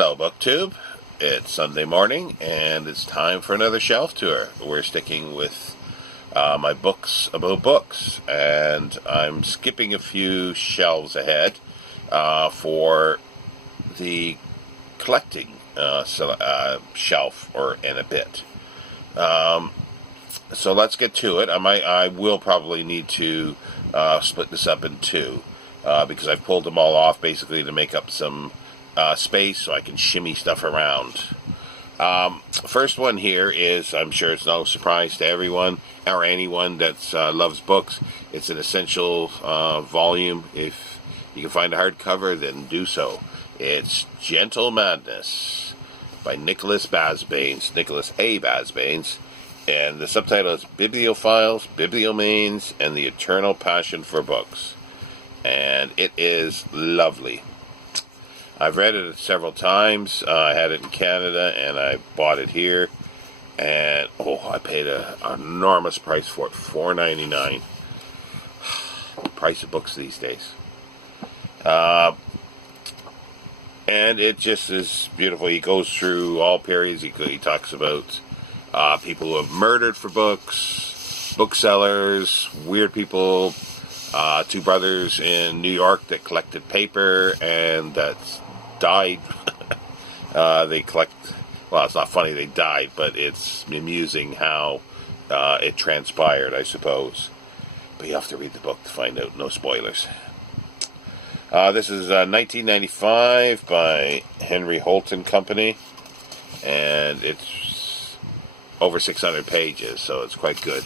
Hello, BookTube. It's Sunday morning, and it's time for another shelf tour. We're sticking with my books about books, and I'm skipping a few shelves ahead for the collecting shelf in a bit. So let's get to it. I will probably need to split this up in two because I've pulled them all off basically to make up some space so I can shimmy stuff around. First one here is, I'm sure it's no surprise to everyone or anyone that loves books. It's an essential volume. If you can find a hardcover, then do so. It's Gentle Madness by Nicholas A. Basbanes. And the subtitle is Bibliophiles, Bibliomanes, and the Eternal Passion for Books. And it is lovely. I've read it several times. I had it in Canada, and I bought it here. And, I paid an enormous price for it, $4.99. The price of books these days. And it just is beautiful. He goes through all periods. He talks about people who have murdered for books, booksellers, weird people, two brothers in New York that collected paper and that died. They collect, well, it's not funny they died, but it's amusing how it transpired, I suppose. But you have to read the book to find out. No spoilers. This is 1995 by Henry Holt & Company, and it's over 600 pages, so it's quite good.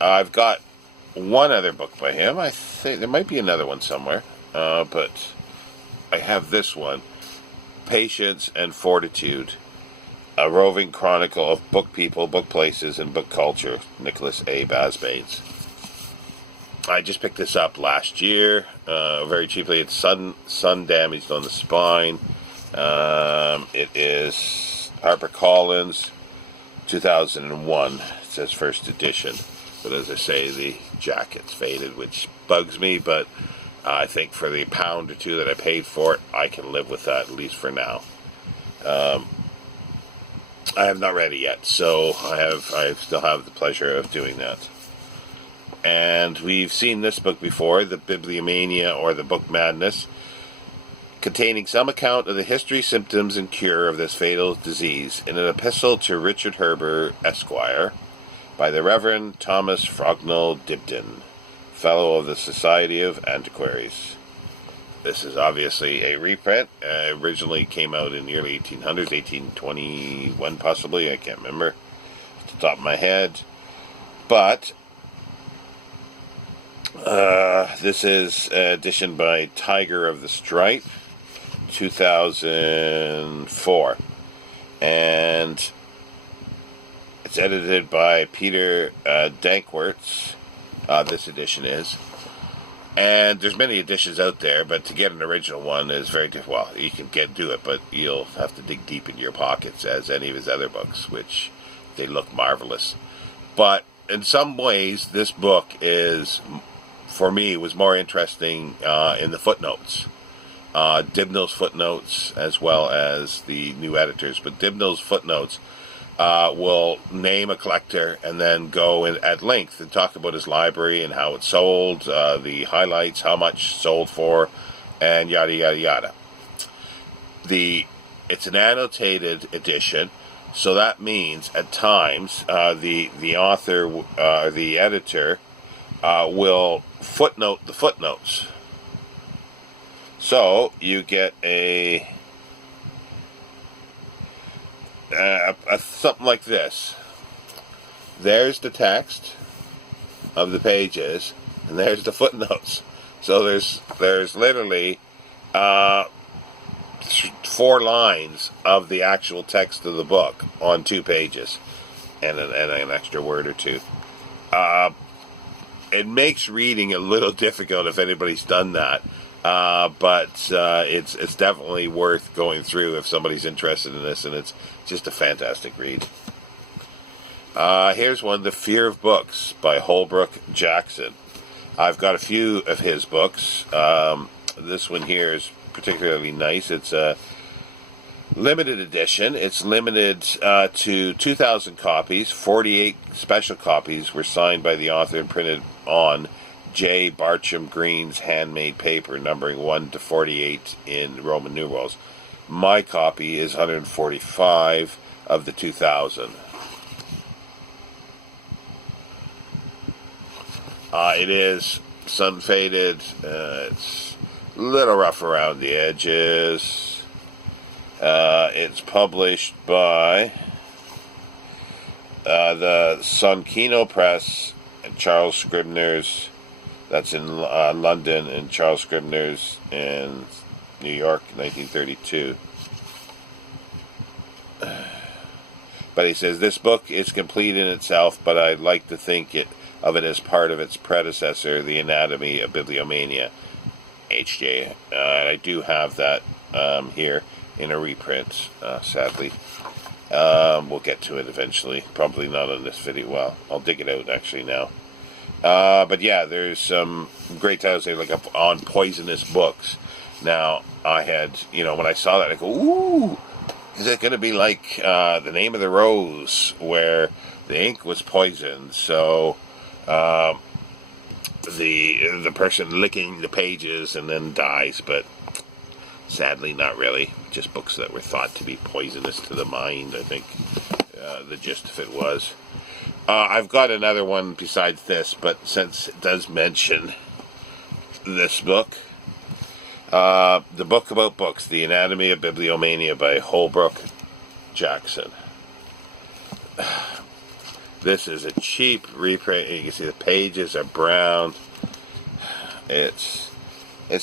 I've got one other book by him. I think there might be another one somewhere, but I have this one, Patience and Fortitude, a roving chronicle of book people, book places, and book culture, Nicholas A. Basbanes. I just picked this up last year, very cheaply. It's sun damaged on the spine. It is HarperCollins, 2001. It says first edition. But as I say, the jacket's faded, which bugs me, but I think for the £1 or £2 that I paid for it, I can live with that, at least for now. I have not read it yet, so I still have the pleasure of doing that. And we've seen this book before, The Bibliomania or The Book Madness, containing some account of the history, symptoms, and cure of this fatal disease in an epistle to Richard Herbert, Esquire, by the Reverend Thomas Frognall Dibdin, Fellow of the Society of Antiquaries. This is obviously a reprint. Originally came out in the early 1800s, 1821 possibly, I can't remember off the top of my head. But this is an edition by Tiger of the Stripe, 2004. And it's edited by Peter Dankworts. This edition is. And there's many editions out there, but to get an original one is very difficult. Well, you can do it, but you'll have to dig deep into your pockets, as any of his other books, which they look marvelous. But in some ways, this book is, for me, was more interesting in the footnotes. Dibnall's footnotes, as well as the new editors. But Dibnall's footnotes will name a collector and then go at length and talk about his library and how it sold, the highlights, how much sold for, and yada, yada, yada. It's an annotated edition, so that means at times the author, the editor, will footnote the footnotes. So you get something like this. There's the text of the pages, and there's the footnotes. So there's literally 4 lines of the actual text of the book on 2 pages, and an extra word or two. It makes reading a little difficult if anybody's done that. But it's definitely worth going through if somebody's interested in this, and it's just a fantastic read. Here's one, The Fear of Books by Holbrook Jackson. I've got a few of his books. This one here is particularly nice. It's limited edition. It's limited to 2,000 copies. 48 special copies were signed by the author and printed on J. Bartram Green's handmade paper, numbering 1 to 48 in Roman numerals. My copy is 145 of the 2,000. It is sun-faded. It's a little rough around the edges. It's published by the Sonkino Press and Charles Scribner's. That's in London, and Charles Scribner's in New York, 1932. But he says, this book is complete in itself, but I'd like to think of it as part of its predecessor, The Anatomy of Bibliomania, H.J. And I do have that here in a reprint, sadly. We'll get to it eventually. Probably not on this video. Well, I'll dig it out actually now. But yeah, there's some great titles there, like on poisonous books. Now, I had, when I saw that, I go, ooh, is it going to be like The Name of the Rose, where the ink was poisoned, so the person licking the pages and then dies? But sadly, not really. Just books that were thought to be poisonous to the mind, I think the gist of it was. I've got another one besides this, but since it does mention this book, the book about books, The Anatomy of Bibliomania by Holbrook Jackson. This is a cheap reprint. You can see the pages are brown. It's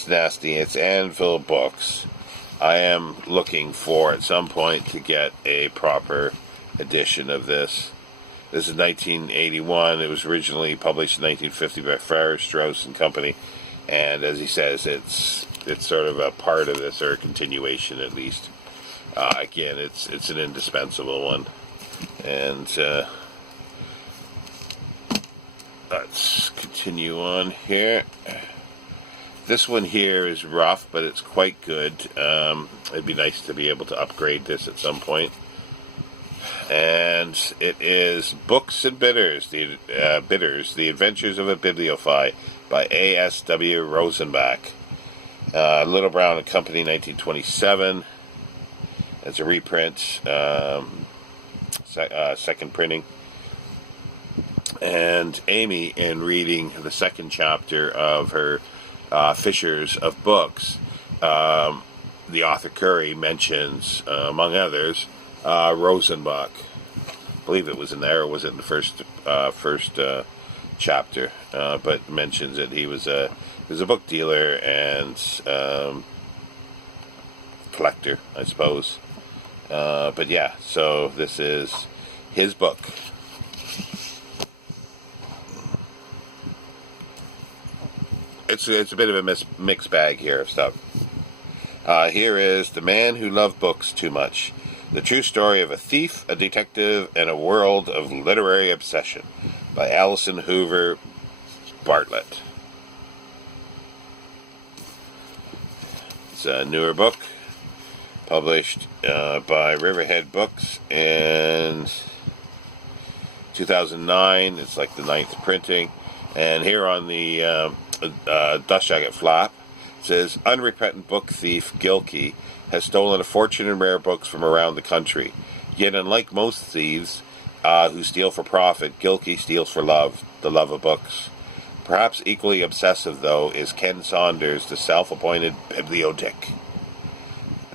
nasty. It's Anvil Books. I am looking for, at some point, to get a proper edition of this. This is 1981. It was originally published in 1950 by Farrar, Straus and Company. And as he says, it's sort of a part of this, or a continuation at least. Again, it's an indispensable one. And let's continue on here. This one here is rough, but it's quite good. It'd be nice to be able to upgrade this at some point. And it is Books and Bitters, The Adventures of a Bibliophile by A.S.W. Rosenbach. Little Brown and Company, 1927. It's a reprint, second printing. And Amy, in reading the second chapter of her Fishers of Books, the author Curry mentions, among others, Rosenbach. I believe it was in there, or was it in the first chapter? But mentions that he was a book dealer and collector, I suppose. But yeah, so this is his book. It's a bit of a mixed bag here of stuff. Here is The Man Who Loved Books Too Much. The True Story of a Thief, a Detective, and a World of Literary Obsession by Alison Hoover Bartlett. It's a newer book, published by Riverhead Books in 2009. It's like the 9th printing. And here on the dust jacket flap, it says, unrepentant book thief Gilkey has stolen a fortune in rare books from around the country. Yet unlike most thieves who steal for profit, Gilkey steals for love, the love of books. Perhaps equally obsessive, though, is Ken Saunders, the self-appointed bibliothèque.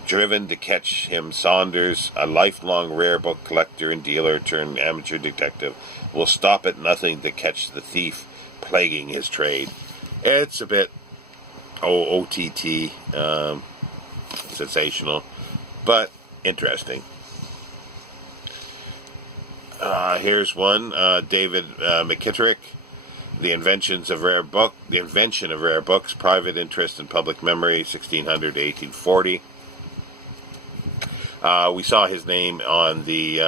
Driven to catch him, Saunders, a lifelong rare book collector and dealer turned amateur detective, will stop at nothing to catch the thief plaguing his trade. It's a bit OTT, sensational, but interesting. Here's one, David McKittrick, The Invention of Rare Books, Private Interest in Public Memory, 1600 to 1840. We saw his name on the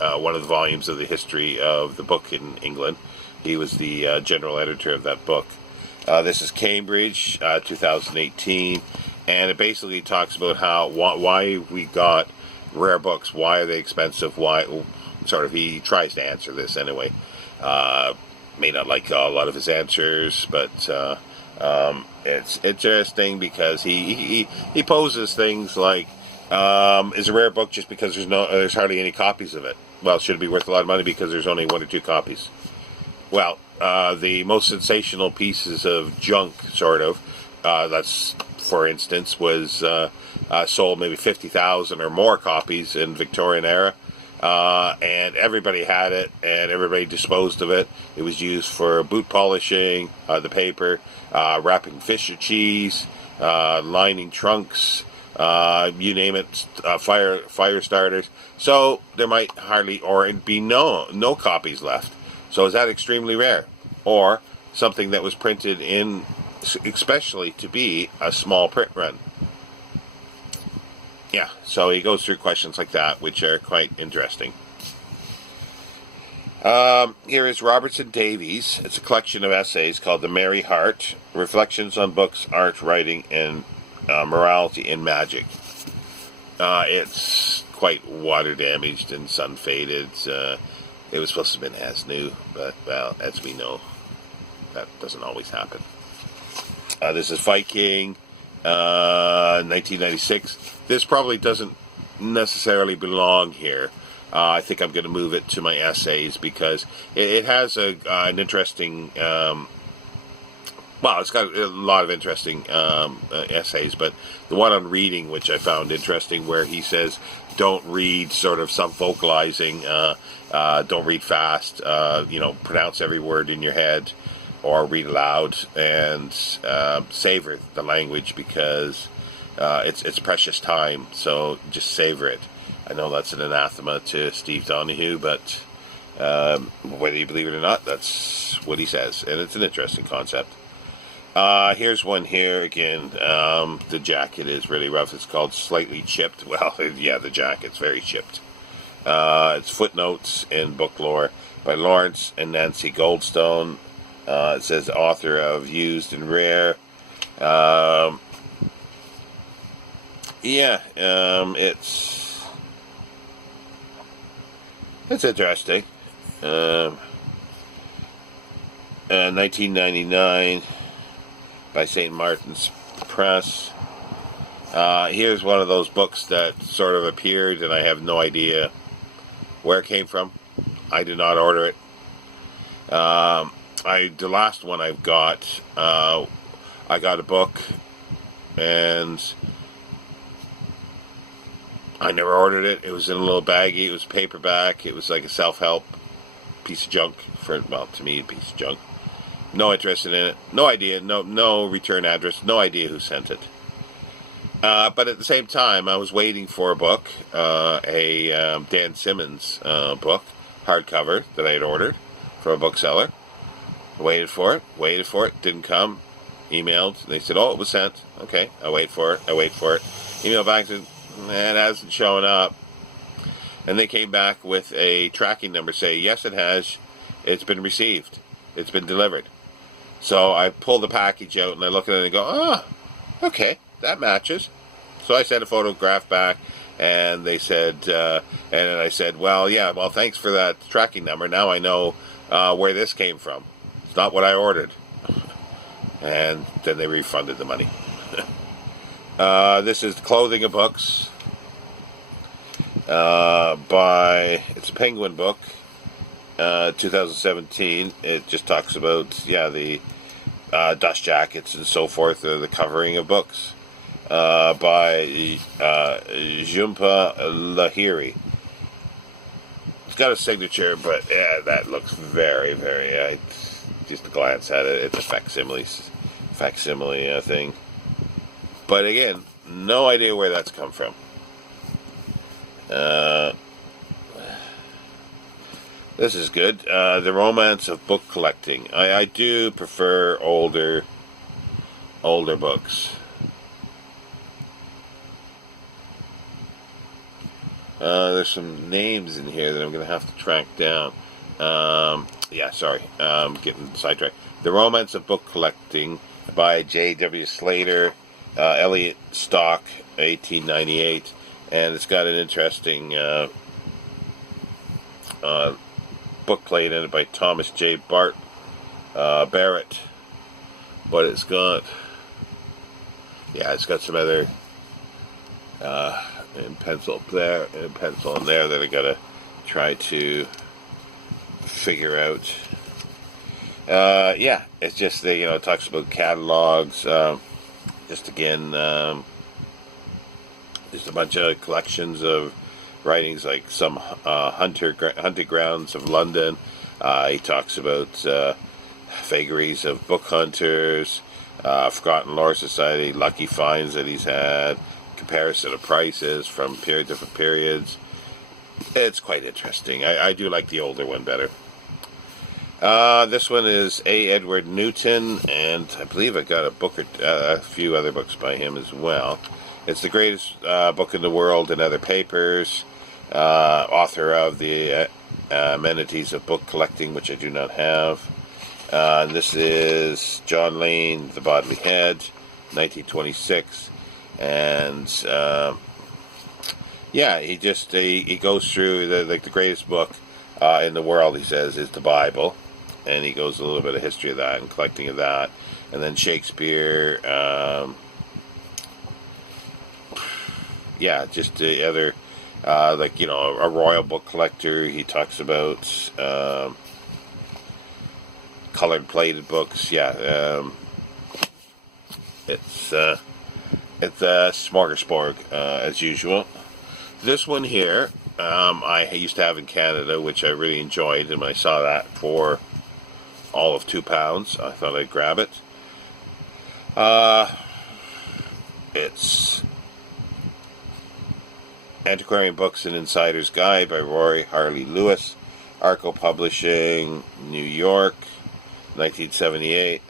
one of the volumes of the history of the book in England. He was the general editor of that book. This is Cambridge, 2018, and it basically talks about why we got rare books, why are they expensive, why, sort of, he tries to answer this anyway. May not like a lot of his answers, but it's interesting because he poses things like, is a rare book just because there's hardly any copies of it? Well, should it be worth a lot of money because there's only 1 or 2 copies? Well, the most sensational pieces of junk, sort of, that's, for instance, was sold maybe 50,000 or more copies in Victorian era, and everybody had it, and everybody disposed of it. It was used for boot polishing, the paper, wrapping Fisher cheese, lining trunks, you name it, fire starters. So there might hardly or be no copies left. So is that extremely rare, or something that was printed in, especially to be a small print run? Yeah, so he goes through questions like that, which are quite interesting. Here is Robertson Davies. It's a collection of essays called The Merry Heart, Reflections on Books, Art, Writing, and Morality in Magic. It's quite water-damaged and sun-faded. It was supposed to have been as new, but, well, as we know, that doesn't always happen. This is Viking, 1996. This probably doesn't necessarily belong here. I think I'm going to move it to my essays because it has an interesting, well, it's got a lot of interesting essays, but the one on reading, which I found interesting, where he says, don't read sort of self-vocalizing, don't read fast, pronounce every word in your head, or read aloud, and savor the language because it's precious time, so just savor it. I know that's an anathema to Steve Donahue, but whether you believe it or not, that's what he says, and it's an interesting concept. Here's one here again. The jacket is really rough. It's called Slightly Chipped. Well, yeah, the jacket's very chipped. It's Footnotes in Book Lore by Lawrence and Nancy Goldstone. It says author of Used and Rare. It's interesting. 1999 by St. Martin's Press. Here's one of those books that sort of appeared, and I have no idea where it came from. I did not order it. The last one I've got, I got a book, and I never ordered it. It was in a little baggie. It was paperback. It was like a self-help piece of junk. To me, a piece of junk. No interest in it. No idea. No return address. No idea who sent it. But at the same time, I was waiting for a book, a Dan Simmons book, hardcover, that I had ordered from a bookseller. Waited for it, didn't come. Emailed, they said, oh, it was sent. Okay, I wait for it. Email back, said, it hasn't shown up. And they came back with a tracking number, say, yes, it has. It's been received. It's been delivered. So I pull the package out and I look at it and go, okay, that matches. So I sent a photograph back, and they said, and I said, well, thanks for that tracking number. Now I know where this came from. It's not what I ordered. And then they refunded the money. This is Clothing of Books. It's a Penguin book, 2017. It just talks about, the dust jackets and so forth, the covering of books, by Jhumpa Lahiri. It's got a signature, but that looks very, very, just a glance at it, it's a facsimile thing. But again, no idea where that's come from. This is good. The Romance of Book Collecting. I do prefer older books. There's some names in here that I'm going to have to track down. I'm getting sidetracked. The Romance of Book Collecting by J.W. Slater. Elliot Stock, 1898, and it's got an interesting book plate in it by Thomas J. Barrett. But it's got, it's got some other in pencil there, and pencil in there that I gotta try to figure out. It's just that, it talks about catalogs. Just again, just a bunch of collections of writings, like some hunting grounds of London. He talks about vagaries of book hunters, Forgotten Lore Society, lucky finds that he's had, comparison of prices from different periods. It's quite interesting. I do like the older one better. This one is A. Edward Newton, and I believe I got a few other books by him as well. It's the greatest book in the world in other papers. Author of the Amenities of Book Collecting, which I do not have. This is John Lane, The Bodley Head, 1926, and he goes through the greatest book in the world. He says is the Bible. And he goes a little bit of history of that and collecting of that. And then Shakespeare, just the other, a royal book collector. He talks about colored plated books. It's a smorgasbord, as usual. This one here, I used to have in Canada, which I really enjoyed, and when I saw that for all of £2, I thought I'd grab it. It's Antiquarian Books and Insider's Guide by Roy Harley Lewis, Arco Publishing, New York, 1978.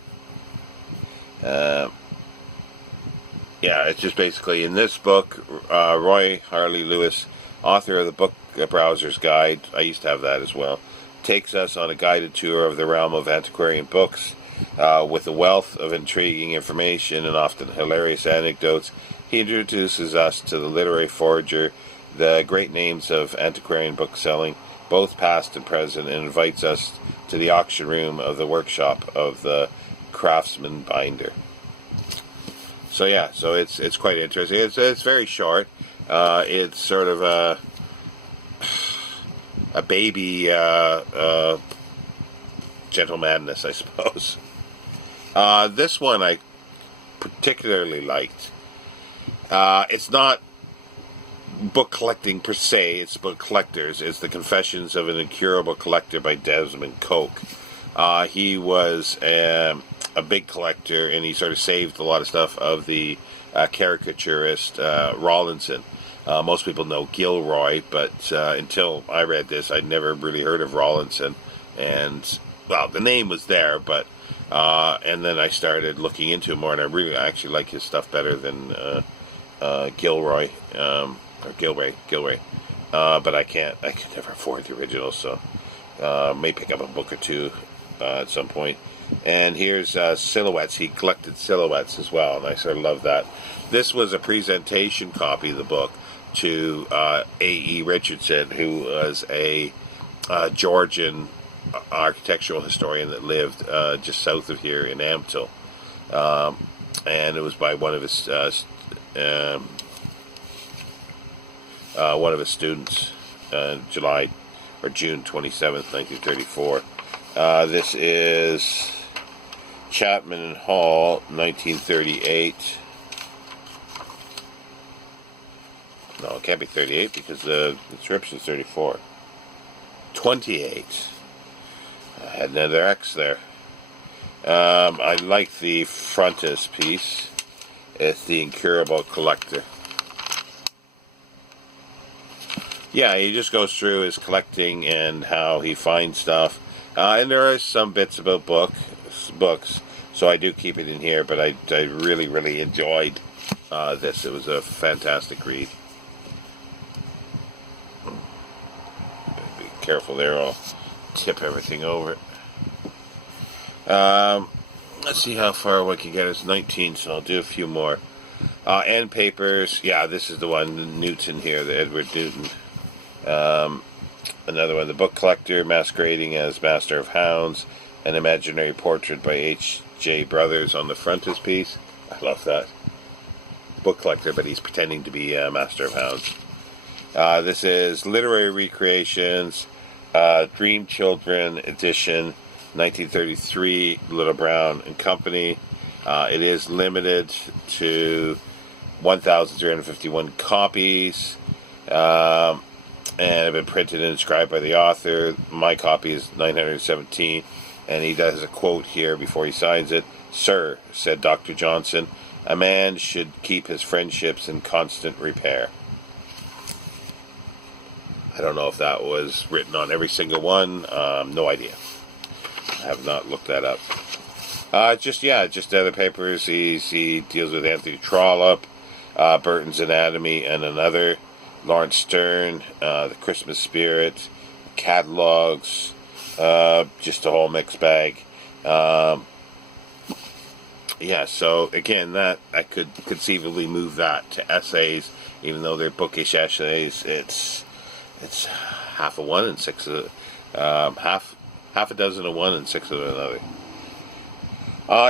It's just basically, in this book, Roy Harley Lewis, author of the Book Browser's Guide, I used to have that as well, takes us on a guided tour of the realm of antiquarian books. With a wealth of intriguing information and often hilarious anecdotes, he introduces us to the literary forger, the great names of antiquarian book selling, both past and present, and invites us to the auction room of the workshop of the craftsman binder. So it's quite interesting. It's very short. It's sort of a baby Gentle Madness, I suppose. This one I particularly liked. It's not book collecting per se, it's book collectors. It's The Confessions of an Incurable Collector by Desmond Coke. He was a big collector, and he sort of saved a lot of stuff of the caricaturist Rawlinson. Most people know Gilroy, but until I read this, I'd never really heard of Rawlinson. And, well, the name was there, but and then I started looking into him more, and I actually like his stuff better than Gilroy, or Gilray. But I can never afford the original, so may pick up a book or two at some point. And here's silhouettes. He collected silhouettes as well, and I sort of love that. This was a presentation copy of the book to A.E. Richardson, who was a Georgian architectural historian that lived just south of here in Ampthill. And it was by one of his students, July or June 27th, 1934. This is Chapman and Hall, 1938. No, it can't be 38 because the inscription is 34. 28. I had another X there. I like the frontispiece. It's The Incurable Collector. Yeah, he just goes through his collecting and how he finds stuff. And there are some bits about books, so I do keep it in here, but I really, really enjoyed this. It was a fantastic read. Be careful there, I'll tip everything over. Let's see how far we can get. It's 19, so I'll do a few more. End papers. Yeah, this is the one, Newton here, the Edward Newton. Another one, The Book Collector, masquerading as Master of Hounds, an imaginary portrait by H.J. Brothers on the frontispiece. I love that. Book collector, but he's pretending to be a Master of Hounds. This is Literary Recreations, Dream Children edition, 1933, Little Brown and Company. It is limited to 1,351 copies, and have been printed and inscribed by the author. My copy is 917, and he does a quote here before he signs it. "Sir," said Dr. Johnson, "a man should keep his friendships in constant repair." I don't know if that was written on every single one. No idea. I have not looked that up. Just other papers. He deals with Anthony Trollope, Burton's Anatomy and Another, Lawrence Stern, The Christmas Spirit, catalogs, just a whole mixed bag. So again, that I could conceivably move that to essays, even though they're bookish essays. It's half a one and six of half a dozen of one and six of another.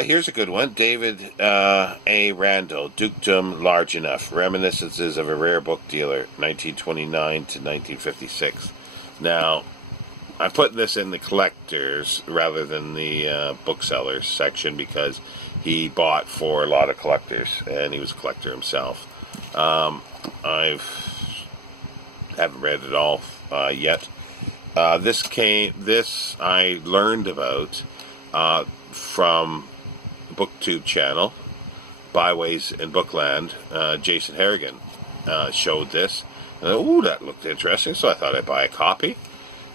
Here's a good one. David A. Randall, Dukedom Large Enough, Reminiscences of a Rare Book Dealer, 1929 to 1956. Now, I'm putting this in the collectors rather than the booksellers section because he bought for a lot of collectors, and he was a collector himself. I haven't read it all yet. This I learned about from BookTube channel, Byways in Bookland. Jason Harrigan showed this, and that looked interesting, so I thought I'd buy a copy.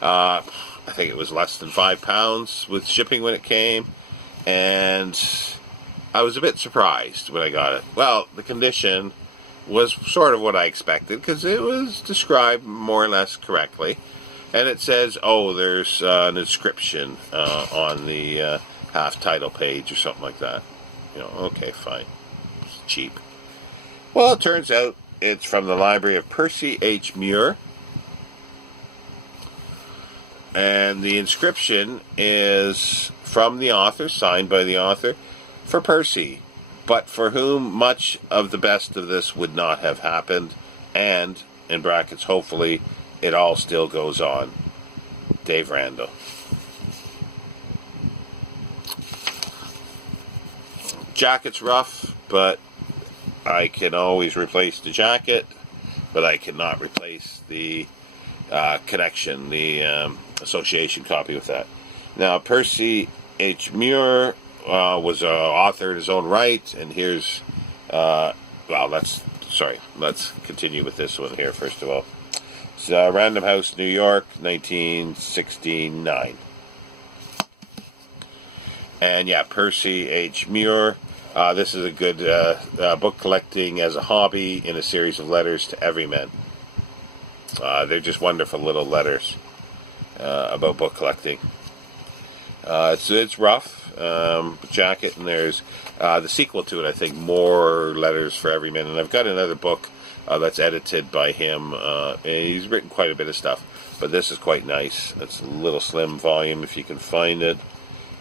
I think it was less than £5 with shipping when it came, and I was a bit surprised when I got it. Well, the condition was sort of what I expected, because it was described more or less correctly, and it says, there's an inscription on the half title page or something like that. Okay, fine. It's cheap. Well, it turns out it's from the library of Percy H. Muir, and the inscription is from the author, signed by the author, for Percy, but for whom much of the best of this would not have happened, and, in brackets, hopefully, it all still goes on. Dave Randall. Jacket's rough, but I can always replace the jacket, but I cannot replace the connection, the association copy with that. Now, Percy H. Muir was an author in his own right, and here's, let's continue with this one here, first of all. It's Random House, New York, 1969. And Percy H. Muir. This is a good book collecting as a hobby in a series of letters to everyman. They're just wonderful little letters about book collecting. It's rough, jacket, and there's the sequel to it, I think, More Letters for Everyman. And I've got another book that's edited by him, and he's written quite a bit of stuff, but this is quite nice. It's a little slim volume if you can find it,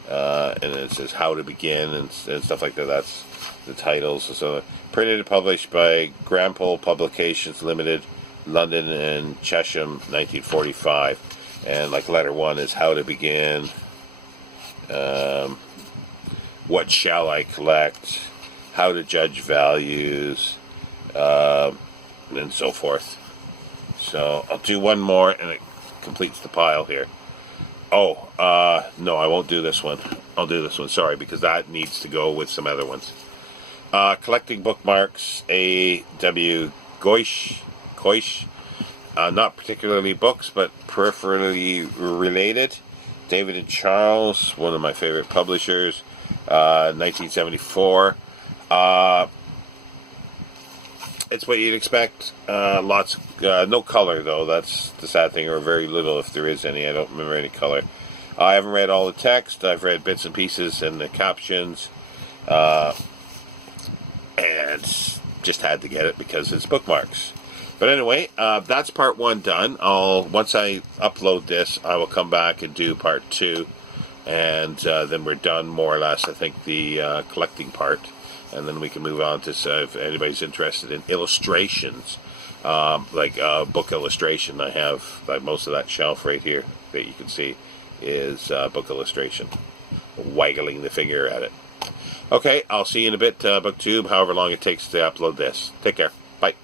and it says How to Begin and stuff like that. That's the titles. So printed and published by Grampole Publications Limited, London and Chesham, 1945. And like letter one is How to Begin, What Shall I Collect, How to Judge Values, and so forth. So I'll do one more and it completes the pile here. No, I won't do this one. I'll do this one, sorry, because that needs to go with some other ones. Collecting Bookmarks, A.W. Goish, not particularly books, but peripherally related. David and Charles, one of my favorite publishers, 1974. It's what you'd expect. Lots, no color though. That's the sad thing, or very little if there is any. I don't remember any color. I haven't read all the text. I've read bits and pieces and the captions, and just had to get it because it's bookmarks. But anyway, that's part 1 done. Once I upload this, I will come back and do part 2, and then we're done more or less. I think the collecting part, and then we can move on to if anybody's interested in illustrations, like book illustration. I have like most of that shelf right here that you can see is book illustration. Waggling the finger at it. Okay, I'll see you in a bit, BookTube, however long it takes to upload this. Take care. Bye.